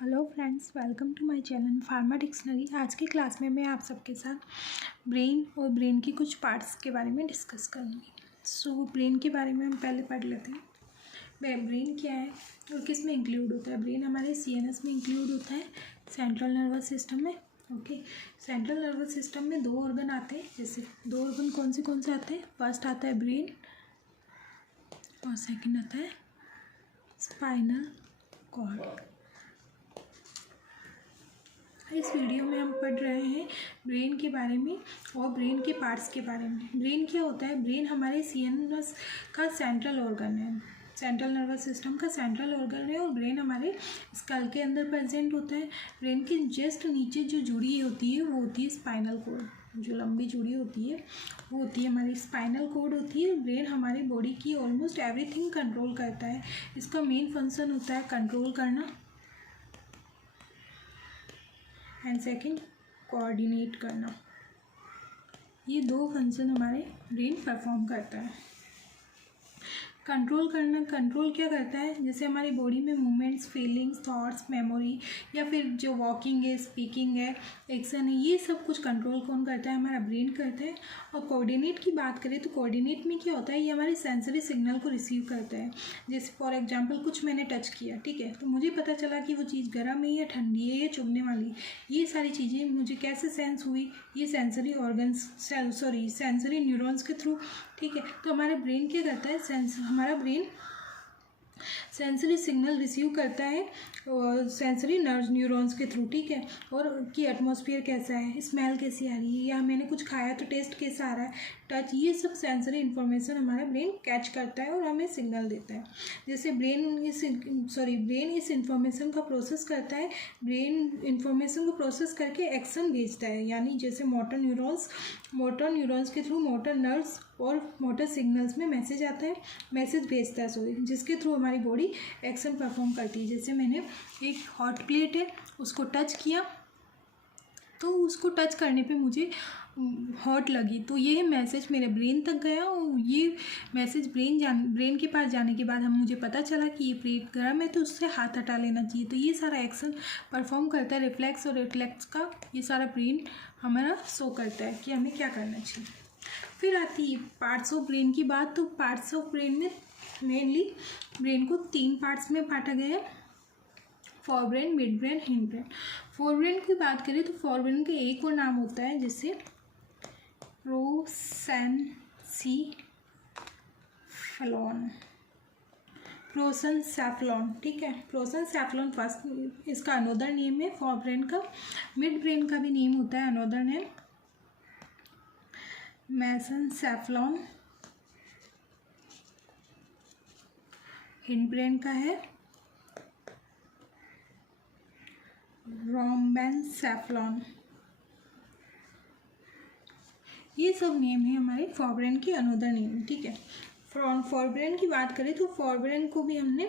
Hello friends, welcome to my channel pharma dictionary. आज की class में मैं आप सबके साथ ब्रेन और ब्रेन की कुछ पार्ट्स के बारे में डिस्कस करूँगी। सो ब्रेन के बारे में हम पहले पढ़ लेते हैं। ब्रेन क्या है और किस में इंक्लूड होता है। ब्रेन हमारे सीएनएस में इंक्लूड होता है, सेंट्रल नर्वस सिस्टम में। ओके, सेंट्रल नर्वस सिस्टम में दो ऑर्गन आते हैं। जैसे दो ऑर्गन कौन से आते हैं? फर्स्ट आता है ब्रेन और सेकंड आता है स्पाइनल कॉर्ड। इस वीडियो में हम पढ़ रहे हैं ब्रेन के बारे में और ब्रेन के पार्ट्स के बारे में। ब्रेन क्या होता है? ब्रेन हमारे सीएनएस का सेंट्रल ऑर्गन है, सेंट्रल नर्वस सिस्टम का सेंट्रल ऑर्गन है और ब्रेन हमारे स्कल के अंदर प्रेजेंट होता है। ब्रेन के जस्ट नीचे जो जुड़ी होती है वो होती है स्पाइनल कॉर्ड। जो लंबी जुड़ी होती है वो होती है हमारी स्पाइनल कॉर्ड होती है। ब्रेन हमारी बॉडी की ऑलमोस्ट एवरीथिंग कंट्रोल करता है। इसका मेन फंक्शन होता है कंट्रोल करना एंड सेकंड कोऑर्डिनेट करना। ये दो फंक्शन हमारे ब्रेन परफॉर्म करता है। कंट्रोल करना, कंट्रोल क्या करता है? जैसे हमारी बॉडी में मूवमेंट्स, फीलिंग्स, थॉट्स, मेमोरी या फिर जो वॉकिंग है, स्पीकिंग है, एक्शन है, ये सब कुछ कंट्रोल कौन करता है? हमारा ब्रेन करता है। और कोऑर्डिनेट की बात करें तो कोऑर्डिनेट में क्या होता है? ये हमारे सेंसरी सिग्नल को रिसीव करता है। जैसे फॉर एग्जाम्पल कुछ मैंने टच किया, ठीक है, तो मुझे पता चला कि वो चीज़ गर्म है या ठंडी है या चुभने वाली। ये सारी चीज़ें मुझे कैसे सेंस हुई? ये सेंसरी ऑर्गन्स, सेंसरी न्यूरॉन्स के थ्रू। ठीक है, तो हमारे ब्रेन क्या करता है? हमारा ब्रेन सेंसरी सिग्नल रिसीव करता है और सेंसरी नर्व न्यूरॉन्स के थ्रू। ठीक है, और कि एटमॉस्फेयर कैसा है, स्मेल कैसी आ रही है, या मैंने कुछ खाया तो टेस्ट कैसा आ रहा है, टच, ये सब सेंसरी इन्फॉर्मेशन हमारा ब्रेन कैच करता है और हमें सिग्नल देता है। जैसे ब्रेन इस इन्फॉर्मेशन का प्रोसेस करता है। ब्रेन इन्फॉर्मेशन को प्रोसेस करके एक्शन भेजता है, यानी जैसे मोटर न्यूरॉन्स के थ्रू मोटर नर्व्स और मोटर सिग्नल्स में मैसेज भेजता है, जिसके थ्रू हमारी बॉडी एक्शन परफॉर्म करती है। जैसे मैंने एक हॉट प्लेट है, उसको टच किया तो उसको टच करने पे मुझे हॉट लगी, तो ये मैसेज मेरे ब्रेन तक गया और ये मैसेज ब्रेन के पास जाने के बाद मुझे पता चला कि ये प्लेट गर्म है तो उससे हाथ हटा लेना चाहिए। तो ये सारा एक्शन परफॉर्म करता है। रिफ्लेक्स और रिफ्लेक्स का ये सारा ब्रेन हमारा शो करता है कि हमें क्या करना चाहिए। फिर आती है पार्ट्स ऑफ ब्रेन की बात। तो पार्ट्स ऑफ ब्रेन में मेनली ब्रेन को 3 पार्ट्स में बांटा गया है: fore brain, mid brain, hind brain. Fore brain की बात करें तो फोर ब्रेन का एक और नाम होता है जैसे प्रोसेनसेफलॉन। ठीक है, प्रोसेनसेफलॉन फर्स्ट, इसका अनोदर नेम है फोर ब्रेन का। मिड ब्रेन का भी नेम होता है अनोदर नेम मेसेनसेफलॉन। हिंड ब्रेन का है रोम्बेनसेफलॉन। ये सब नेम है हमारे फॉरब्रेन के अनोदर नेम। ठीक है, फॉरब्रेन की बात करें तो फॉरब्रेन को भी हमने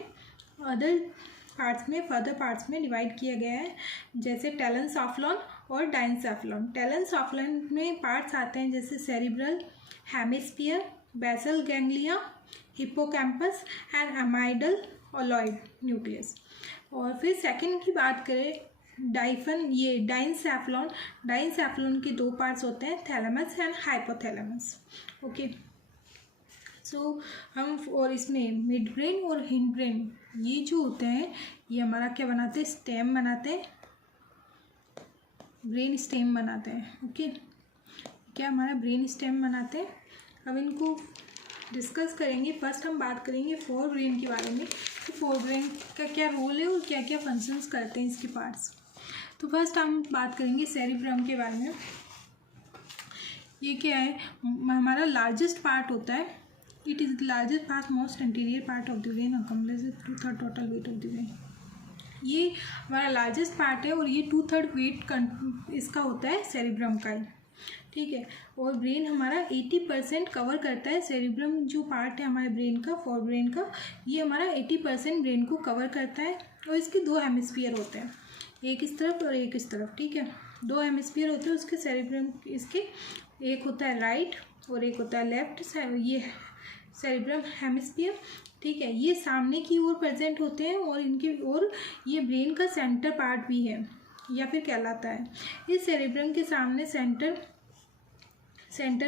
फर्दर पार्ट्स में डिवाइड किया गया है, जैसे टेलेंसॉफ्लॉन और डाइनसेफ्लॉन। टेलेंसॉफ्लॉन में पार्ट्स आते हैं जैसे cerebral, hemisphere, basal ganglia, hippocampus and amygdaloid nucleus. और फिर सेकंड की बात करें डाइनसेफ्लॉन के 2 पार्ट्स होते हैं, थैलेमस एंड हाइपोथैलेमस। ओके, सो हम और इसमें मिड ब्रेन और हिंड ब्रेन ये जो होते हैं ये हमारा क्या बनाते हैं? स्टेम बनाते हैं, ब्रेन स्टेम बनाते हैं। ओके, क्या हमारा ब्रेन स्टेम बनाते हैं। अब इनको डिस्कस करेंगे। फर्स्ट हम बात करेंगे फोर ब्रेन के बारे में कि फोर ब्रेन का क्या रोल है और क्या क्या फंक्शंस करते हैं इसके पार्ट्स। तो फर्स्ट हम बात करेंगे सेरिब्रम के बारे में। ये क्या है? हमारा लार्जेस्ट पार्ट होता है। It is the largest part, most anterior part of the brain, encompasses 2/3 total weight of the brain. ये हमारा लार्जेस्ट पार्ट है और ये 2/3 वेट इसका होता है सेरिब्रम का ही। ठीक है, और ब्रेन हमारा 80% कवर करता है। सेरिब्रम जो पार्ट है हमारे ब्रेन का, फोर ब्रेन का, ये हमारा 80% ब्रेन को कवर करता है। और इसके 2 हेमिस्फीयर होते हैं, एक इस तरफ और एक इस तरफ। ठीक है, 2 हेमिस्फीयर होते हैं उसके सेरिब्रम। इसके एक होता है राइट और एक होता है लेफ्ट। ये सेरिब्रम हेमिस्फीयर, ठीक है, ये सामने की ओर प्रेजेंट होते हैं और इनकी और ये ब्रेन का सेंटर पार्ट भी है या फिर कहलाता है। इस सेरिब्रम के सामने सेंटर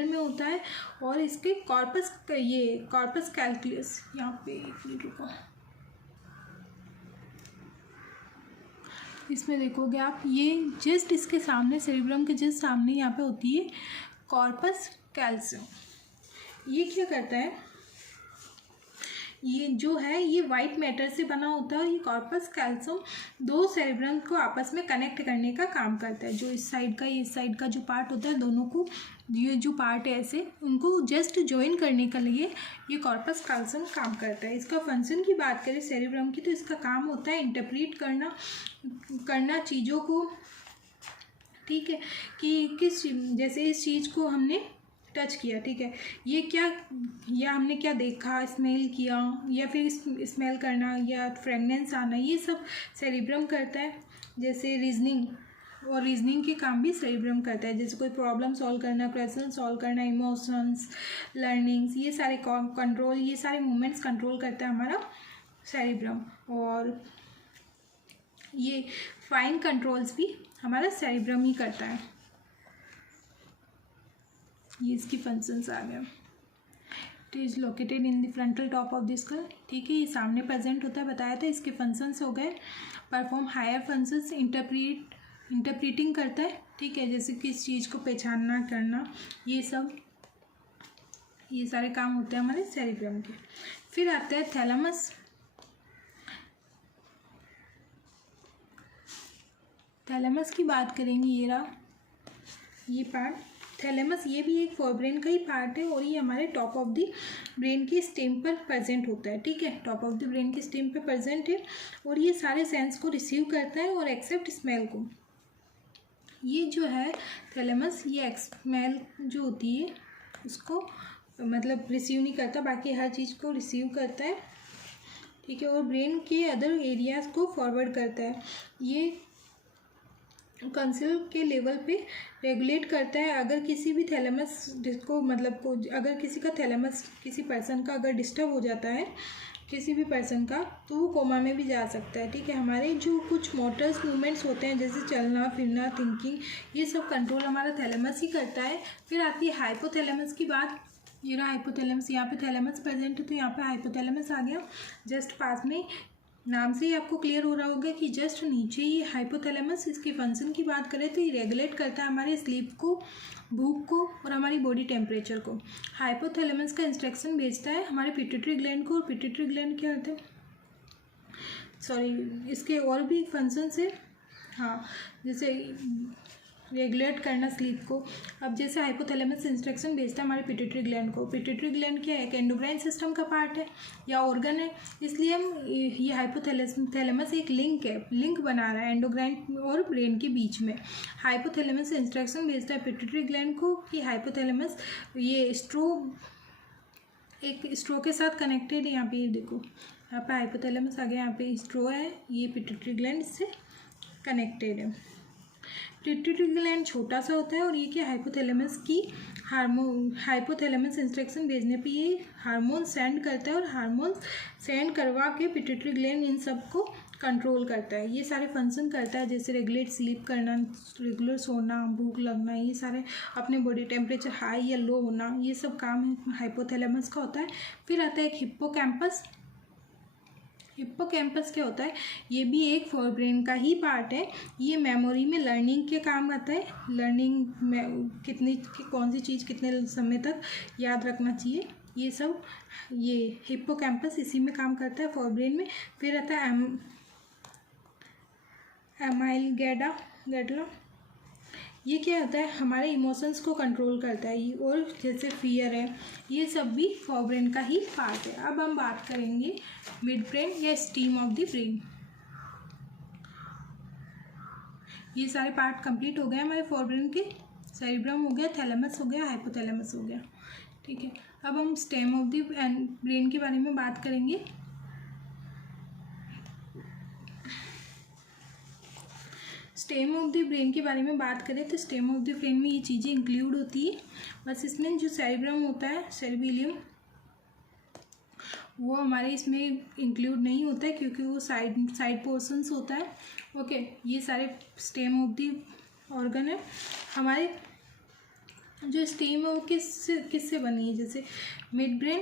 में होता है और इसके कॉर्पस कैल्कुलस, यहाँ पे एक मिनट रुको, इसमें देखोगे आप, ये जस्ट इसके सामने सेरिब्रम के जस्ट सामने यहाँ पे होती है कॉर्पस कैल्शियम। ये क्या करता है, ये जो है ये वाइट मैटर से बना होता है और ये कॉर्पस कैल्शियम दो सेरिब्रम को आपस में कनेक्ट करने का काम करता है। जो इस साइड का इस साइड का जो पार्ट होता है, दोनों को ये जो पार्ट है ऐसे उनको जस्ट ज्वाइन करने के लिए ये कॉर्पस कैल्शियम काम करता है। इसका फंक्शन की बात करें सेरिब्रम की, तो इसका काम होता है इंटरप्रेट करना चीज़ों को, ठीक है, कि किस, जैसे इस चीज़ को हमने टच किया, ठीक है, ये क्या, या हमने क्या देखा, स्मेल किया, या फिर स्मेल करना या फ्रेगनेंस आना, ये सब सेरिब्रम करता है। जैसे रीजनिंग के काम भी सेरिब्रम करता है, जैसे कोई प्रॉब्लम सॉल्व करना, क्वेश्चन सॉल्व करना, इमोशंस, लर्निंग्स, ये सारे कंट्रोल, ये सारे मूवमेंट्स कंट्रोल करता है हमारा सेरिब्रम। और ये फाइन कंट्रोल्स भी हमारा सेरिब्रम ही करता है। ये इसकी फंक्शंस आ गए। It is located in the frontal top of the skull, ठीक है, ये सामने प्रेजेंट होता है, बताया था। इसके फंक्शंस हो गए, परफॉर्म हायर फंक्शंस, इंटरप्रीटिंग करता है, ठीक है, जैसे किस चीज़ को पहचानना करना, ये सारे काम होते हैं हमारे सेरिब्रम के। फिर आते हैं थैलेमस। थैलेमस की बात करेंगे, ये रहा ये पार्ट थैलेमस, ये भी एक फोरब्रेन का ही पार्ट है और ये हमारे टॉप ऑफ द ब्रेन की स्टेम पर प्रेजेंट होता है, ठीक है, टॉप ऑफ द ब्रेन की स्टेम पर प्रेजेंट है और ये सारे सेंस को रिसीव करता है और एक्सेप्ट स्मेल को। ये जो है थैलेमस, ये स्मेल जो होती है उसको मतलब रिसीव नहीं करता, बाकी हर चीज़ को रिसीव करता है, ठीक है, और ब्रेन के अदर एरियाज़ को फॉरवर्ड करता है। ये कंसिल के लेवल पे रेगुलेट करता है। अगर किसी भी थैलेमस जिसको मतलब को अगर किसी का थैलेमस किसी पर्सन का अगर डिस्टर्ब हो जाता है किसी भी पर्सन का, तो वो कोमा में भी जा सकता है, ठीक है। हमारे जो कुछ मोटर्स मूवमेंट्स होते हैं जैसे चलना फिरना, थिंकिंग, ये सब कंट्रोल हमारा थैलेमस ही करता है। फिर आती है हाइपोथैलेमस की बात। ये रहा हाइपोथैलेमस, यहाँ पे थैलेमस प्रेजेंट है तो यहाँ पे हाइपोथैलेमस आ गया जस्ट पास में। नाम से ही आपको क्लियर हो रहा होगा कि जस्ट नीचे ही हाइपोथैलेमस। इसके फंक्शन की बात करें तो ये रेगुलेट करता है हमारे स्लीप को, भूख को और हमारी बॉडी टेम्परेचर को। हाइपोथैलेमस का इंस्ट्रक्शन भेजता है हमारे पिट्यूटरी ग्लैंड को, और पिट्यूटरी ग्लैंड क्या होते हैं, सॉरी इसके और भी फंक्शंस है, हाँ, जैसे रेगुलेट करना स्लीप को। अब जैसे हाइपोथैलेमस इंस्ट्रक्शन भेजता है हमारे पिट्यूटरी ग्लैंड को। पिट्यूटरी ग्लैंड क्या है, एक एंडोक्राइन सिस्टम का पार्ट है या ऑर्गन है, इसलिए हम ये हाइपोथैलेमस एक लिंक बना रहा है एंडोक्राइन और ब्रेन के बीच में। हाइपोथैलेमस इंस्ट्रक्शन भेजता है पिट्यूटरी ग्लैंड को कि हाइपोथैलेमस ये एक स्ट्रो के साथ कनेक्टेड है। यहाँ पे ये देखो, यहाँ पे हाइपोथैलेमस आ गया, यहाँ पे स्ट्रो है, ये पिट्यूटरी ग्लैंड से कनेक्टेड है। पिट्यूटरी ग्लैंड छोटा सा होता है और ये क्या हाइपोथैलेमस की हाइपोथैलेमस इंस्ट्रक्शन भेजने पे ये हार्मोन सेंड करता है और हार्मोन सेंड करवा के पिट्यूटरी ग्लैंड इन सब को कंट्रोल करता है। ये सारे फंक्शन करता है, जैसे रेगुलेट स्लीप करना, रेगुलर सोना, भूख लगना, ये सारे अपने बॉडी टेम्परेचर हाई या लो होना, ये सब काम हाइपोथैलेमस का होता है। फिर आता है एक हिप्पोकैम्पस। हिप्पोकैम्पस क्या होता है, ये भी एक फोरब्रेन का ही पार्ट है। ये मेमोरी में लर्निंग के काम आता है, लर्निंग में कौन सी चीज़ कितने समय तक याद रखना चाहिए, ये सब ये हिप्पोकैम्पस इसी में काम करता है फोरब्रेन में। फिर आता है एमाइलगैडा, ये क्या होता है, हमारे इमोशंस को कंट्रोल करता है, और जैसे फियर है, ये सब भी फोरब्रेन का ही पार्ट है। अब हम बात करेंगे मिड ब्रेन या स्टीम ऑफ द ब्रेन। ये सारे पार्ट कंप्लीट हो गए हमारे फोरब्रेन के। सेरिब्रम हो गया, थैलेमस हो गया, हाइपोथैलेमस हो गया, ठीक है। अब हम स्टेम ऑफ द ब्रेन के बारे में बात करेंगे। स्टेम ऑफ द ब्रेन के बारे में बात करें तो स्टेम ऑफ द ब्रेन में ये चीज़ें इंक्लूड होती है, बस इसमें जो सेरिब्रम होता है, सेरिबेलियम, वो हमारे इसमें इंक्लूड नहीं होता है क्योंकि वो साइड पोर्शंस होता है। ओके, ये सारे स्टेम ऑफ दी ऑर्गन है। हमारे जो स्टेम है वो किससे बनी है, जैसे मिड ब्रेन,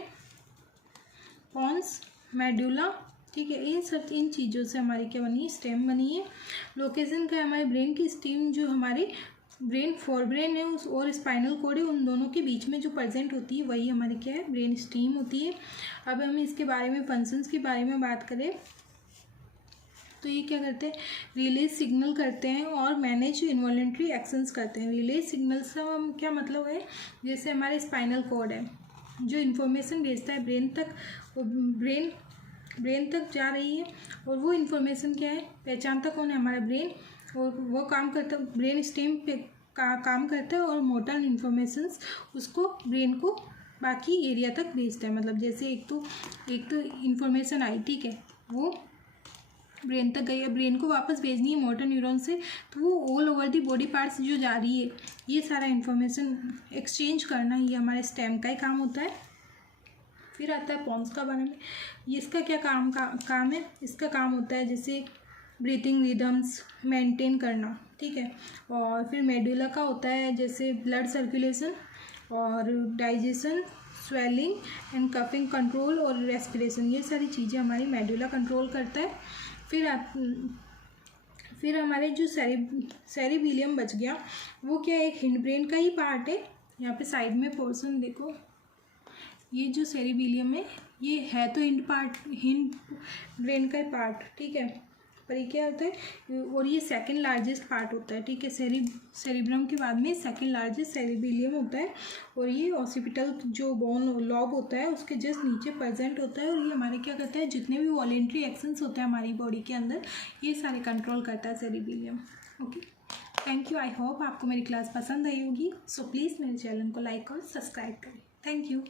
पॉन्स, मेडुला, ठीक है, इन चीज़ों से हमारी क्या बनी है, स्टेम बनी है। लोकेशन का है हमारे ब्रेन की स्टेम, जो हमारी ब्रेन फोरब्रेन है उस और स्पाइनल कॉर्ड है, उन दोनों के बीच में जो प्रेजेंट होती है वही हमारी क्या है, ब्रेन स्टेम होती है। अब हम इसके बारे में फंक्शंस के बारे में बात करें तो ये क्या करते हैं, रिलीज सिग्नल करते हैं और मैनेज इन्वॉलेंट्री एक्शंस करते हैं। रिलीज सिग्नल से हम क्या मतलब है, जैसे हमारे स्पाइनल कॉर्ड है जो इन्फॉर्मेशन भेजता है ब्रेन तक, वो ब्रेन तक जा रही है और वो इन्फॉर्मेशन क्या है, पहचानता कौन है, हमारा ब्रेन, और वो काम करता, ब्रेन स्टेम पे काम करता है और मोटर इन्फॉर्मेशंस उसको ब्रेन को बाकी एरिया तक भेजता है। मतलब जैसे एक तो इन्फॉर्मेशन आई, ठीक है, वो ब्रेन तक गई है, ब्रेन को वापस भेजनी है मोटर न्यूरॉन से, तो वो all over the body parts जो जा रही है, ये सारा इन्फॉर्मेशन एक्सचेंज करना ये हमारे स्टेम का ही काम होता है। फिर आता है पॉन्स का बारे में, ये इसका क्या काम है, इसका काम होता है जैसे ब्रीथिंग रिदम्स मेंटेन करना, ठीक है। और फिर मेडुला का होता है जैसे ब्लड सर्कुलेशन और digestion, swelling and coughing control और रेस्पिरेशन, ये सारी चीज़ें हमारी मेडुला कंट्रोल करता है। फिर हमारे जो सेरिबिलियम बच गया, वो क्या है, एक हिंड ब्रेन का ही पार्ट है। यहाँ पे साइड में पोर्शन देखो, ये जो सेरिबिलियम है ये है तो हिंड ब्रेन का ही पार्ट, ठीक है, पर ये क्या होता है, और ये सेकंड लार्जेस्ट पार्ट होता है, ठीक है, सेरिब्रम के बाद में सेकंड लार्जेस्ट सेरिबिलियम होता है, और ये ऑसिपिटल जो बोन लॉब होता है उसके जस्ट नीचे प्रेजेंट होता है, और ये हमारे क्या करता है, जितने भी वॉलेंट्री एक्शंस होते हैं हमारी बॉडी के अंदर, ये सारे कंट्रोल करता है cerebellum. Okay, thank you. I hope आपको मेरी क्लास पसंद आई होगी। सो प्लीज़ मेरे चैनल को लाइक और सब्सक्राइब करें। Thank you.